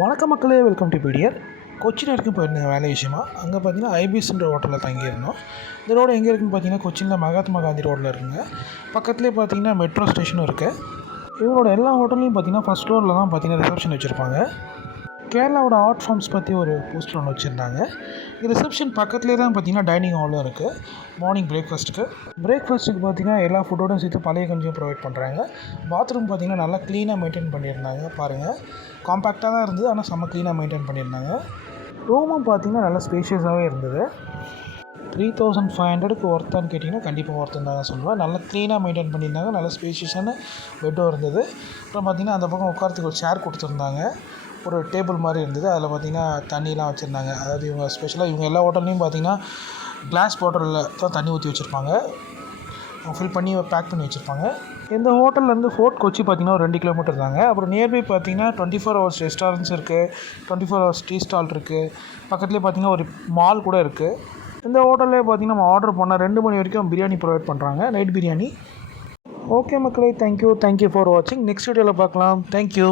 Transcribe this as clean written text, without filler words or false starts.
வணக்கம் மக்களே, welcome to PTR. Cochin வரைக்கும் போயிருந்தேன் வேலை விஷயமா. அங்கே பார்த்தீங்கன்னா ஐபிஎஸ்ன்ற ஹோட்டலில் தங்கியிருந்தோம். இந்த ரோடு எங்கே இருக்குதுன்னு பார்த்தீங்கன்னா கொச்சினில் மகாத்மா காந்தி ரோட்டில் இருக்குங்க. பக்கத்துலேயே பார்த்தீங்கன்னா மெட்ரோ ஸ்டேஷனும் இருக்குது. இவங்களோட எல்லா ஹோட்டல்லையும் பார்த்தீங்கன்னா ஃபஸ்ட் ஃப்ளோரில் தான் பார்த்தீங்கன்னா ரிசப்ஷன் வச்சுருப்பாங்க. கேரளாவோட ஆர்ட் ஃபார்ம்ஸ் பற்றி ஒரு போஸ்டர் ஒன்று வச்சுருந்தாங்க. ரிசப்ஷன் பக்கத்துலேயே தான் பார்த்தீங்கன்னா டைனிங் ஹாலும் இருக்குது. மார்னிங் பிரேக்ஃபாஸ்ட்டுக்கு பார்த்தீங்கன்னா எல்லா ஃபுட்டோடும் சேர்த்து பழைய கஞ்சியும் ப்ரொவைட் பண்ணுறாங்க. பாத்ரூம் பார்த்தீங்கன்னா நல்லா க்ளீனாக மெயின்டைன் பண்ணியிருந்தாங்க. பாருங்கள், காம்பேக்டாக தான் இருந்தது, ஆனால் செம்ம க்ளீனாக மெயின்டைன் பண்ணியிருந்தாங்க. ரூமும் பார்த்தீங்கன்னா நல்லா ஸ்பேஷியஸாகவே இருந்தது. 3500க்கு ஒர்த்தான்னு கேட்டிங்கன்னா கண்டிப்பாக ஒர்த்துன்னு தான் சொல்லுவேன். நல்லா க்ளீனாக மெயின்டைன் பண்ணியிருந்தாங்க. நல்ல ஸ்பேஷியஸான பெட்டும் இருந்தது. அப்புறம் பார்த்திங்கன்னா அந்த பக்கம் உட்காரத்துக்கு ஒரு சேர் கொடுத்துருந்தாங்க. ஒரு டேபிள் மாதிரி இருந்தது. அதில் பார்த்திங்கன்னா தண்ணிலாம் வச்சுருந்தாங்க. அதாவது இவங்க ஸ்பெஷலாக இவங்க எல்லா ஹோட்டல்லையும் பார்த்திங்கன்னா கிளாஸ் பாட்டிலில் தான் தண்ணி ஊற்றி வச்சுருப்பாங்க. ஃபில் பண்ணி பேக் பண்ணி வச்சுருப்பாங்க. இந்த ஹோட்டல்லேருந்து ஃபோர்ட் கொச்சி பார்த்திங்கன்னா ஒரு 2 கிலோமீட்டர் தாங்க. அப்புறம் நியர்பை பார்த்திங்கன்னா 24 ஹவர்ஸ் ரெஸ்டாரண்ட்ஸ் இருக்குது, 24 ஹவர்ஸ் டீ ஸ்டால் இருக்குது. பக்கத்துலேயே பார்த்திங்கன்னா ஒரு மால் கூட இருக்குது. இந்த ஹோட்டல்லே பார்த்திங்கன்னா நம்ம ஆர்டர் பண்ணால் 2 மணி வரைக்கும் பிரியாணி ப்ரொவைட் பண்ணுறாங்க, நைட் பிரியாணி. ஓகே மக்களே, தேங்க்யூ ஃபார் வாட்சிங். நெக்ஸ்ட் வீடியோவில் பார்க்கலாம். தேங்க்யூ.